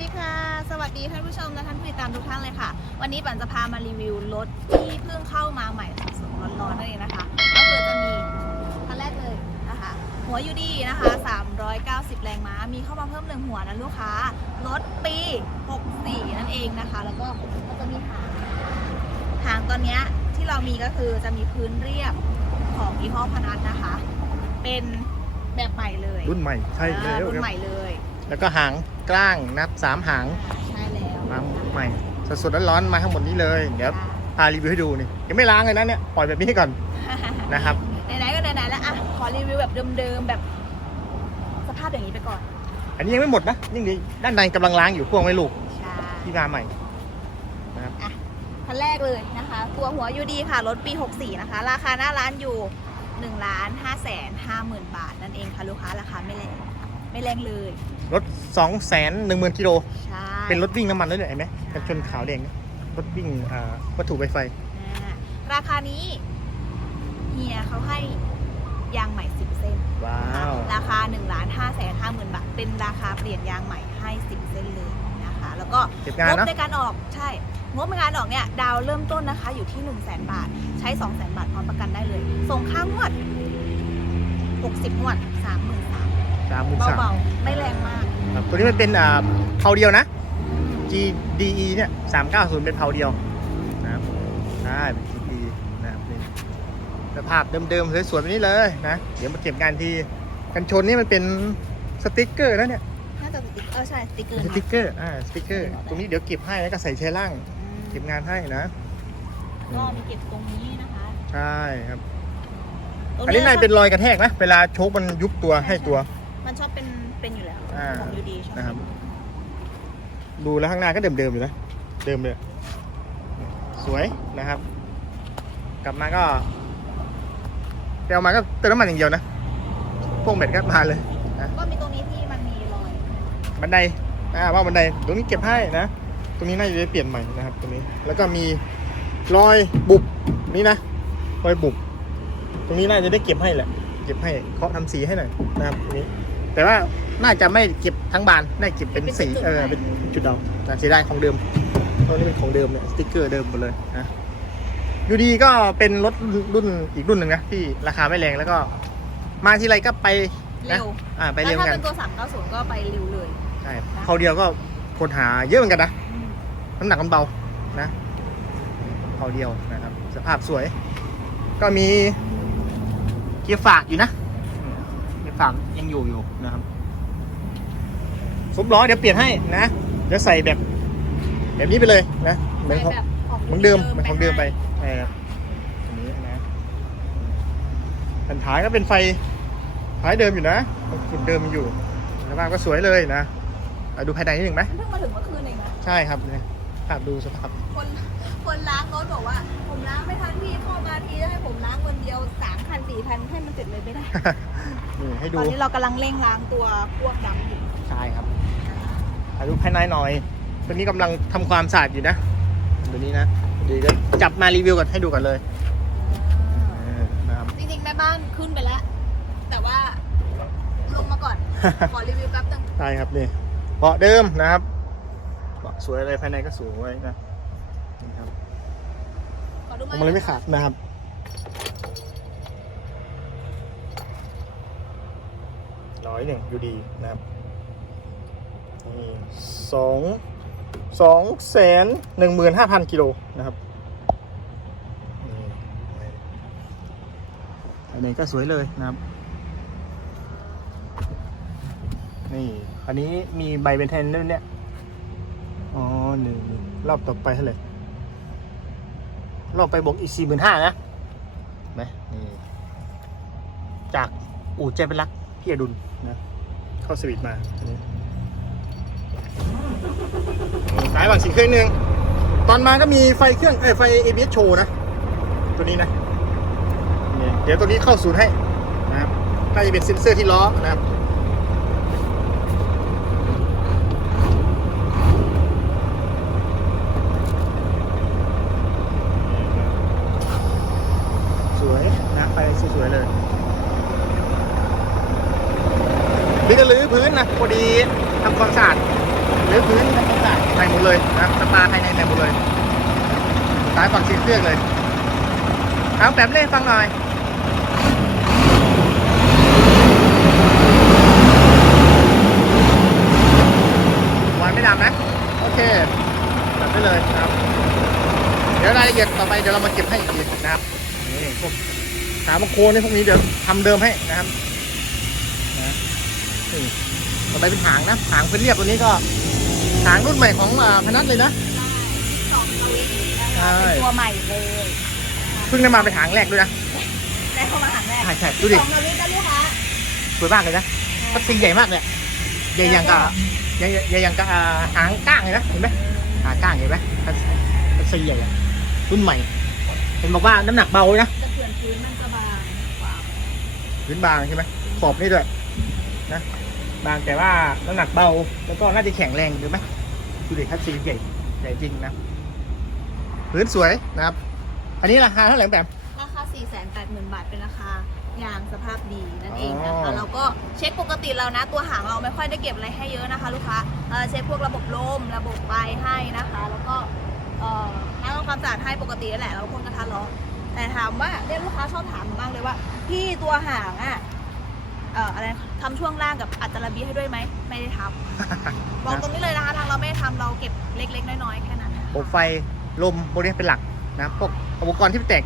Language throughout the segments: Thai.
ดีค่ะ สวัสดีท่านผู้ชมและท่านผู้ติดตามทุกท่านเลยค่ะ วันนี้ปันจะพามารีวิวรถที่เพิ่งเข้ามาใหม่สดๆร้อนๆนั่นเองนะคะ ก็คือจะมีคันแรกเลยนะคะ หัวยูดีนะคะ 390 แรงม้า มีเข้ามาเพิ่มหนึ่งหัวนะลูกค้ารถปี 64 นั่นเองนะคะ แล้วก็มันจะมีหางหางตอนเนี้ยที่เรามีก็คือจะมีพื้นเรียบของยี่ห้อพนัทนะคะ เป็นแบบใหม่เลย รุ่นใหม่ ใช่แล้อ่าวรุ่นครับใหม่เลย แล้วก็หาง กล้างนับสามหางใช่แล้วมาใหม่สดๆร้อนๆมาทั้งหมดนี้เลยเดี๋ยวพารีวิวให้ดูนี่ยังไม่ล้างเลยนะเนี่ยปล่อยแบบนี้ก่อนนะครับไหนๆก็ไหนๆแล้วอะขอรีวิวแบบเดิมๆแบบ สภาพอย่างนี้ไปก่อน อันนี้ยังไม่หมดนะยังดีด้านในกำลังล้างอยู่พ่วงไม่ลูกใช่ที่มาใหม่นะครับคันแรกเลยนะคะ ตัวหัวยูดีค่ะรถปี 64 นะคะ ราคาหน้าร้านอยู่1ล้าน5แสน5หมื่นบาท นั่นเองค่ะ ลูกค้าราคาไม่แรงไม่แรงเลย รถ2องแสนหนึ่งหมื่นกิโล ใช่เป็นรถวิ่งน้ำมันด้วยเนี่ยเห็นไหมกันชนขาวแดงเนี่ยรถวิ่งอ่าวัตถุไฟไฟ อ่าราคานี้เฮียเขาให้ยางใหม่ 10 เส้นว้าวราคา1ล้าน5แสน5หมื่นบาท เป็นราคาเปลี่ยนยางใหม่ให้ 10 เส้นเลยนะคะ แล้วก็ เก็บงานงบเนาะ ในการออกใช่งบในการออกเนี่ยดาวเริ่มต้นนะคะ อยู่ที่ 1 0 0 0 0แบาท ใช้ 2 0 0 0 0บาทพร้อมประกันได้เลย ส่งค่างวด 60งวด33,000สามหมื่นสามเบาๆไม่แรงมาก ครับตัวนี้มันเป็นอ่าเผาเดียวนะ GDE เนี่ย390เป็นเผาเดียวนะครับใช่เป็น GDE นะครับนี่สภาพเดิมๆสวยๆแบบนี้เลยนะ เดี๋ยวมาเก็บงานทีกันชนนี่มันเป็นสติ๊กเกอร์นะเนี่ยน่าจะสติ๊กเออใช่สติ๊กเกอร์สนะติ๊กเกอร์อ่าสติ๊กเกอร์ได้ตรงนี้เดี๋ยวเก็บให้แล้วก็ใส่เชล่าง เก็บงานให้นะก็มีเก็บตรงนี้นะคะใช่ครับตรงอันนี้นายเป็นรอยกระแทกนะ เวลาโชคมันยุบตัวให้ตัว มันชอบเป็นเป็นอยู่แล้วอ่า ของยูดีชอบนะครับ ดูแล้วข้างหน้าก็เดิมๆอยู่นะ เดิมเลย สวยนะครับ กลับมาก็ไปเอามาก็เติมน้ำมันอย่างเดียวนะ พวกเบ็ดก็มาเลย ก็มีตรงนี้ที่มันมีรอยบันได อ่าว่าบันได ตรงนี้เก็บให้นะ ตรงนี้น่าจะได้เปลี่ยนใหม่นะครับ ตรงนี้ แล้วก็มีรอยบุบ นี่นะ รอยบุบ ตรงนี้น่าจะได้เก็บให้แหละ เก็บให้ เคาะทำสีให้หน่อยนะครับตรงนี้ แต่ว่าน่าจะไม่เก็บทั้งบานน่าจะเก็บเป็นสีเออเป็นจุดเดาแต่เสียดายของเดิมตัวนี้เป็นของเดิมเนี่ยสติ๊กเกอร์เดิมหมดเลยนะอยู่ดีก็เป็นรถรุ่นอีกรุ่นหนึ่งนะที่ราคาไม่แรงแล้วก็ มาทีไรก็ไปนะเร็วอ่าไปแล้วเร็วถ้ากันเป็นตัว 390 ก็ไปเร็วเลยใช่เขาเดียวก็คนหาเยอะเหมือนกันนะน้ำหนักมันเบานะเขาเดียวนะครับ สภาพสวย ก็มีเกียร์ฝากอยู่นะอืม เกียร์ฝากยังอยู่อยู่นะครับซุ้มล้อเดี๋ยวเปลี่ยนให้นะเดี๋ยวใส่แบบ แบบนี้ไปเลยนะเหมือนของแบบของเหมือนเดิมเหมือนของเดิมไปให้เออตรงนี้นะแผ่นท้ายก็เป็นไฟท้ายเดิมอยู่นะฝุ่นเดิมอยู่สภาพก็สวยเลยนะอะดูภายในนิดหนึ่งไหมมันเพิ่งมาถึงเมื่อคืนเองนะใช่ครับเนี่ยภาพดูสภาพคนคนล้างรถบอกว่า ผมล้างไม่ทันพี่พ่อมาทีให้ผมล้างวันเดียวสามคันสี่คันให้มันเสร็จเลยไม่ได้ นี่ให้ตดูอนนี้เรากำลังเร่งล้างตัวพวกดำอยู่ใช่ครับถ่ายรูปภายในหน่อย ตัวนี้กำลังทำความสะอาดอยู่นะ ตัวนี้นะดีก็จับมารีวิวก่อนให้ดูกันเลยเออนะครับ จริงๆแม่บ้านขึ้นไปแล้ว แต่ว่าลงมาก่อน ขอรีวิวแป๊บนึงใช่ครับนี่เบาะเดิมนะครับเบาะสวยเลยภายในก็สวยนะนี่ครับขอดูมันเลยไม่ขาดนะครับ ร้อยหนึ่งอยู่ดีนะครับนี่สองสองแสนหนึ่งหมื่นห้าพันกิโลนะครับอันนี้ก็สวยเลยนะครับ นี่ อันนี้มีใบเป็นเทนด้วยเนี่ย อ๋อหนึ่งรอบต่อไปเท่าไหร่รอบไปบวกอีกสี่หมื่นห้านะไหมนี่ จากอู่ใจเป็นรัก พี่อดุลนะเข้าสวิตมาอันนี้สายบังสีเครื่องหนึ่งตอนมาก็มีไฟเครื่องเอ้ไฟ ABS โชว์นะ ตัวนี้นะเดี๋ยวตัวนี้เข้าศูนย์ให้นะครับน่าจะเป็นเซ็นเซอร์ที่ล้อนะครับสวยนะไปสวยๆเลย นี่ก็รื้อพื้นนะพอดีทำความสะอาดหรือพื้นทำความสะอาดใหม่หมดเลยนะสปาภายในใหม่หมดเลยสายฝั่งสีเครื่องเลยเอาแป๊บเล่ฟังหน่อยวานไม่ดำนะ โอเคตัดไปเลยนะครับ เดี๋ยวรายละเอียดต่อไปเดี๋ยวเรามาเก็บให้อีกทีนะครับนี่พวกขาบางโคนนี่พวกนี้เดี๋ยวทำเดิมให้นะครับ นี่ต่อไปเป็นหางนะ หางเป็นเรียบตัวนี้ก็ หางรุ่นใหม่ของอ่าพนัทเลยนะสองสวิตช์นะใช่คะเป็นตัวใหม่เลยเพิ่งได้มาเป็นหางแรกด้วยนะได้เข้ามาหางแรกใช่ใช่ดูดิสองสวิตช์นะลูกค้าสวยมากเลยนะพัดซีใหญ่มากเลยใหญ่อย่างกับใหญ่ใหญ่อย่างกับอ่าหางก้างเลยนะเห็นไหมหางก้างเห็นไหมพัดพัดซีใหญ่อะรุ่นใหม่เห็นบอกว่าน้ำหนักเบาเลยนะจะเขื่อนพื้นมันจะบางกว่าพื้นบางใช่ไหมขอบนี่ด้วยนะ บางแต่ว่าน้ำหนักเบาแล้วก็น่าจะแข็งแรงหรือไหมดูดิคัดซีใหญ่ใหญ่จริงนะพื้นสวยนะครับ อันนี้ราคาเท่าไหร่แบบราคา 4 8 0 0 0 0 บาทเป็นราคายางสภาพดีนั่นเองนะอ๋คะอเราก็เช็คปกติเรานะ ตัวหางเราไม่ค่อยได้เก็บอะไรให้เยอะนะคะ ลูกค้าเอ่อเช็คพวกระบบลมระบบไฟให้นะคะ แล้วก็เอ่อล้างทำความสะอาดให้ปกตินั่นแหละแล้วพ่นกระทะล้อแต่ถามว่าเนี่ยลูกค้าชอบถามมากเลยว่าพี่ตัวหางอะ เอ่ออะไรทำช่วงล่างกับอัตราบีให้ด้วยไหมไม่ได้ทำบอกตรงนี้เลยนะคะทางเราไม่ได้ทำเราเก็บเล็ก ๆ น้อยๆแค่นั้นนะคะระบบไฟลมพวกนี้เป็นหลักนะครับพวกอุปกรณ์ที่แตก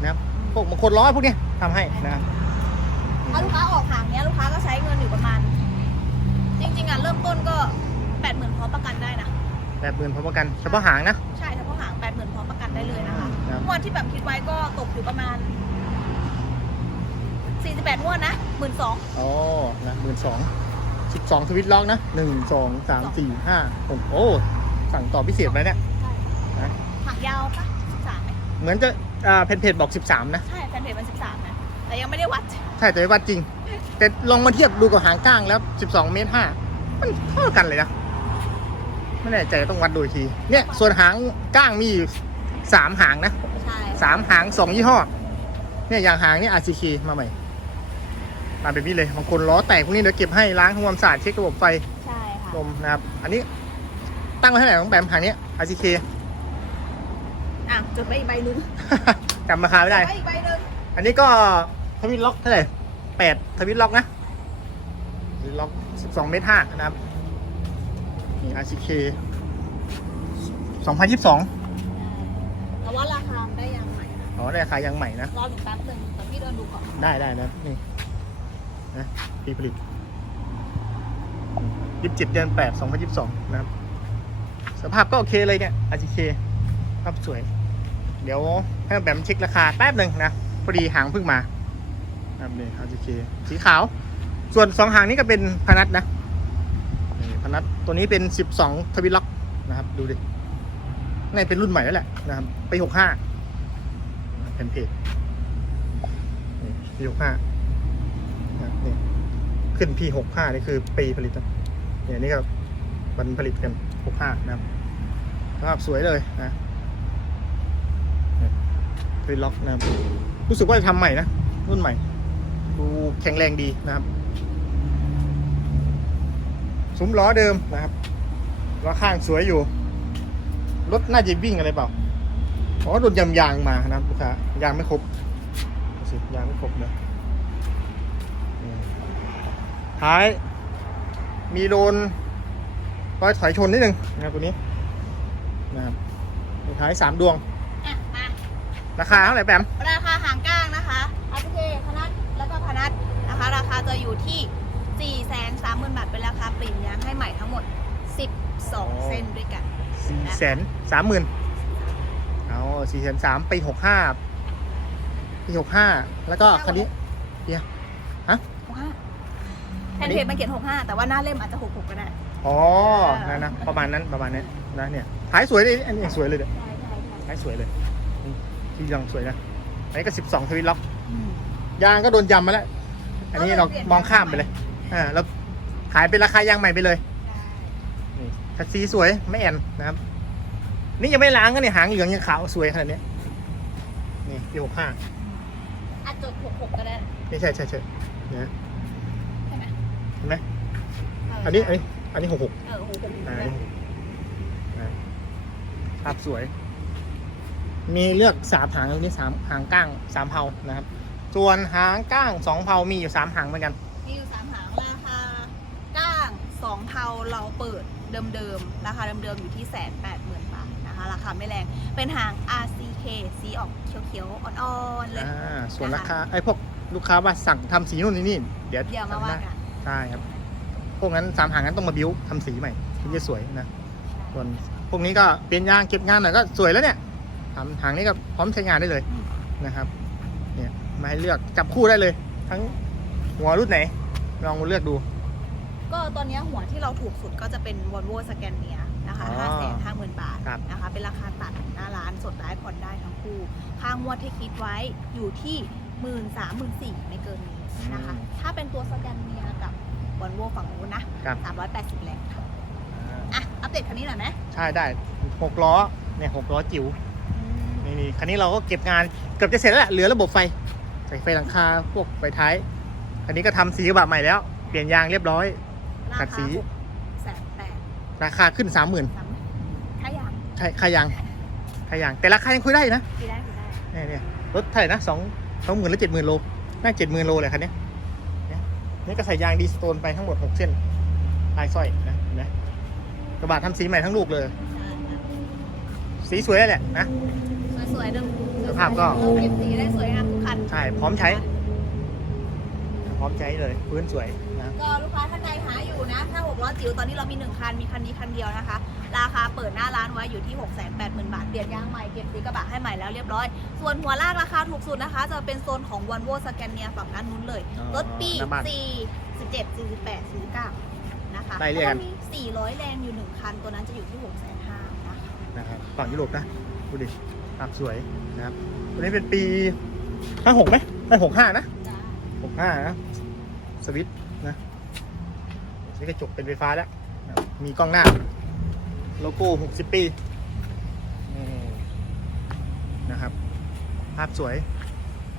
นะครับพวกบางคนล้อพวกนี้ทำให้นะครับถ้าลูกค้าออกหางเนี้ยลูกค้าก็ใช้เงินอยู่ประมาณ จริงๆอะเริ่มต้นก็แปดหมื่นพร้อมประกันได้นะแบบหมื่นพร้อมประกันเฉพาะหางนะ ใช่เฉพาะหางแปดหมื่นพร้อมประกันได้เลยนะคะครับ งวดที่แบบคิดไว้ก็ตกอยู่ประมาณ สี่สิบแปดงวดนะหมื่นสองอ๋อนะหมื่นสองสิบสองทวิตล็อกนะหนึ่งสองสามสี่ห้าหกโอ้สั่งต่อพิเศษไปเนี่ยใช่นะหางยาวปะสิบสามไหมเหมือนจะอ่าเพจเพจบอกสิบสามนะใช่แฟนเพจมันสิบสามนะแต่ยังไม่ได้วัดใช่แต่วัดจริง แต่ลองมาเทียบดูกับหางก้างแล้ว12เมตรห้ามันเท่ากันเลยนะไม่แน่ใจต้องวัดดูอีกที เนี่ยส่วนหางก้างมีอยู่สามหางนะใช่สามหางสองยี่ห้อเนี่ยอย่างหางนี่ RCK มาใหม่ มาแบบนี้เลยบางคนล้อแตกพวกนี้เดี๋ยวเก็บให้ล้างทำความสะอาดเช็คระบบไฟใช่ค่ะลมนะครับ อันนี้ตั้งไว้เท่าไหร่ของแบมหางนี้ RCK อะจดไปอีกใบหนึงจำราคาไม่ได้จปอีกใบหนึงอันนี้ก็ทวิตล็อกเท่าไหร่แปดทวิตล็อกนะทวิตล็อกสิบสองเมตรห้านะครับนี่ RCK สองพันยี่สิบสองแต่ว่าราคาได้ยังไงนะอ๋อได้ราคายังใหม่นะ รอถึงแป๊บหนึงแต่พี่เดินดูก่อน ได้ได้นะนี่ นะปีผลิตยี่สิบเจ็ดเดือนแปดสองพันยี่สิบสองนะครับ สภาพก็โอเคเลยเนี่ย RCK ภาพสวย เดี๋ยวให้แบมเช็คราคาแป๊บหนึ่งนะ พอดีหางเพิ่งมานะครับนี่ RCK สีขาว ส่วนสองหางนี้ก็เป็นพนัทนะพนัทตัวนี้เป็น12ทวิล็อกนะครับ ดูดินี่เป็นรุ่นใหม่แล้วแหละนะครับ ไปี65เป็นเพจนี่ปี65นะครับนี่ ขึ้น P65 นี่คือปีผลิตนะเนี่ยนี่ก็วันผลิตกัน 65 นะครับสภาพสวยเลยนะทวิตล็อกนะครับรู้สึกว่าจะทำใหม่นะ รุ่นใหม่ ดูแข็งแรงดีนะครับ ซุ้มล้อเดิมนะครับล้อข้างสวยอยู่ รถน่าจะวิ่งอะไรเปล่าอ๋อโดนยำยางมานะครับลูกค้ายางไม่ครบสิยางไม่ครบเลยอืม ท้าย มีโดนรอยถอยชนนิดนึงนะครับตัวนี้นะครับมีท้ายสามดวง อะมาราคาเท่าไหร่แปมราคาหางก้างนะคะอาร์เคพนัทแล้วก็พนัทนะคะ ราคาจะอยู่ที่ 4 3 0 0 0 0 บาทเป็นราคาปริ่มยางให้ใหม่ทั้งหมด 12 เส้นด้วยกันสี่แสนสามหมื่นเอาสี่แสนสามปีหกห้าปีหกห้าแล้วก็คันนี้ แทนเพจมันเขียน 65 แต่ว่าหน้าเล่มอาจจะ 66 ก็ได้ อ๋อนะนะประมาณนั้นประมาณนั้นนะเนี่ยท้ายสวยเลยอันนี้สวยเลยเดี๋ยใช่ใช่ใช่ท้ายสวยเลยอืมที่ยังสวยนะอันนี้ก็สิบสองทวิตล็อกอืมยางก็โดนยำมาแล้ว อันนี้เรามองข้ามไปเลยอ่าเราขายเป็นราคายางใหม่ไปเลยนี่คัดซีสวยไม่แอนนะครับ นี่ยังไม่ล้างกันเนี่ยหางเหลืองยังขาวสวยขนาดเนี้ยนี่ปีหกห้าอาจจด66ก็ได้ ไม่ใช่ใช่ใช่เนี่ยใช่ไหม เห็นไหมเอันนี้อันนี้อันนี้หกหกเออโอ้โหผมอ่าอันนี้หกนะภาพสวย มีเลือกสามหางตรงนี้สามหางก้างสามเผานะครับ ส่วนหางก้างสองเผามีอยู่สามหางเหมือนกัน มีอยู่สามหางราคาก้างสองเทาเราเปิดเดิมๆราคาเดิมๆอยู่ที่แสนแปดหมื่นบาทนะคะ ราคาไม่แรงเป็นหาง RCK สีออกเขียวๆอ่อนๆเลยอ่า ส่วนนะคะราคาไอ้พวกลูกค้าว่าสั่งทำสีนู่นนี่นี่ เดี๋ยวเดี๋ยวมาว่ากัน ใช่ครับ พวกนั้นสามหางนั้นต้องมาบิ้วทำสีใหม่ถึงจะสวยนะส่วนพวกนี้ก็เปลี่ยนยางเก็บงานหน่อยก็สวยแล้วเนี่ยทำหางนี้ก็พร้อมใช้งานได้เลยอืมนะครับ เนี่ยมาให้เลือกจับคู่ได้เลย ทั้งหัวรุ่นไหน ลองเลือกดู ก็ตอนนี้หัวที่เราถูกสุดก็จะเป็น Volvo s c a n n i a นะคะอ๋อห้าแสนห้าหมื่นบาทครับนะคะ เป็นราคาตัดหน้าร้านสดได้ผ่อนได้ทั้งคู่ ค่างวดที่คิดไว้อยู่ที่หมื่นสามหมื่นสี่ไม่เกินนี้ นะคะ ถ้าเป็นตัว s c a n n i a กับ Volvo ฝั่งนู้นนะ ครับสามร้อยแปดสิบแรงค่ะอะ อัปเดตคันนี้หน่อยไหมใช่ได้หกล้อเนี่ยหกล้อจิ๋วนี่นี่คันนี้เราก็เก็บงานเกือบจะเสร็จแล้วแหละเหลือระบบไฟใส่ไฟหลังคาพวกไฟท้ายคันนี้ก็ทำสีกระบะใหม่แล้ว เปลี่ยนยางเรียบร้อยราขัดสีคาแสนแปดราคาขึ้นสามหมื่นสามถ้าอยากใช่ค่ายางค่ายางแต่ราคายังคุยได้อยู่นะคุยได้คุยได้เนี่ยเนี่ยรถเท่าไหร่นะสองสองหมื่นหรือเจ็ดหมื่นโล น่าเจ็ดหมื่นโลเลยคันเนี้ยเนี่ยนี่ก็ใส่ยางดีสโตนไปทั้งหมดหกเส้นลายสร้อยนะเห็นไหมกระบะทำสีใหม่ทั้งลูกเลย สีสวยเลยแหละนะ สวยๆเดิมสภาพก็เราเก็บสีได้สวยงามทุกคัน ใช่ พร้อมใช้ พร้อมใช้เลย พื้นสวยนะ ก็ลูกค้าท่านใดหาอยู่นะถ้า 6ล้อจิ๋วตอนนี้เรามี 1 คัน มีคันนี้คันเดียวนะคะ ราคาเปิดหน้าร้านไว้อยู่ที่ 6 8 0 0 0 0 บาท เปลี่ยนยางใหม่ เก็บสีกระบะให้ใหม่แล้วเรียบร้อย ส่วนหัวลากราคาถูกสุดนะคะ จะเป็นโซนของ v o l v o s c a n n i a ฝั่งนั้นนู้นเลยอ๋อรถปีหน้าบ้าน4 17 48 49 นะคะไล่เรียกกันแล้วมี400 แรงอยู่ 1 คัน ตัวนั้นจะอยู่ที่ 6 5 0 0 0นะคะนะครับฝั่งยุโรปนะดูดิภาพสวยนะครับตัวนี้เป็นปีห้าหกไหมไม่หกห้านะจ้าหกห้านะสวิตช์ นะนี่กระจกเป็นไฟฟ้าแล้วนะครับมีกล้องหน้า โลโก้หกสิบปีนี่นะครับ ภาพสวย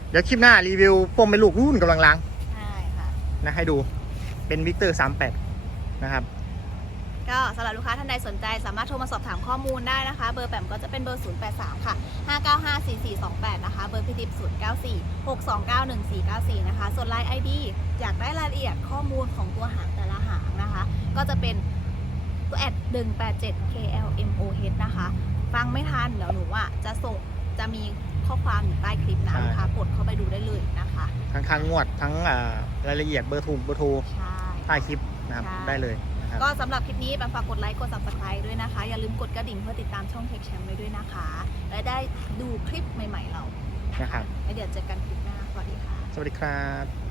เดี๋ยวคลิปหน้ารีวิวปมเป็นลูกรุ่นกำลังล้างใช่ค่ะ นะให้ดู เป็นวิกเตอร์สามแปดนะครับ ก็สำหรับลูกค้าท่านใดสนใจ สามารถโทรมาสอบถามข้อมูลได้นะคะ เบอร์แปมก็จะเป็นเบอร์ 083 ค่ะ 5954428 นะคะ เบอร์พิทิป094 629 1494 นะคะ ส่วน Line ID อยากได้รายละเอียดข้อมูลของตัวหาง ก็จะเป็นตัวแอด187 KLMOH นะคะ ฟังไม่ทันเดี๋ยวหนูอะจะส่งจะมีข้อความอยู่ใต้คลิปนะใช่ ลูกค้ากดเข้าไปดูได้เลยนะคะ ทั้งค่างวดทั้งอ่ารายละเอียดเบอร์โทรเบอร์โทรใช่ ใต้คลิปนะครับใช่ ได้เลยนะครับ ก็สำหรับคลิปนี้แปมฝากกดไลค์ กด subscribe ด้วยนะคะ อย่าลืมกดกระดิ่งเพื่อติดตามช่องเทคแชมป์ไว้ด้วยนะคะ และได้ดูคลิปใหม่ๆเรานะครับ แล้วเดี๋ยวเจอกันคลิปหน้าสวัสดีค่ะ สวัสดีครับ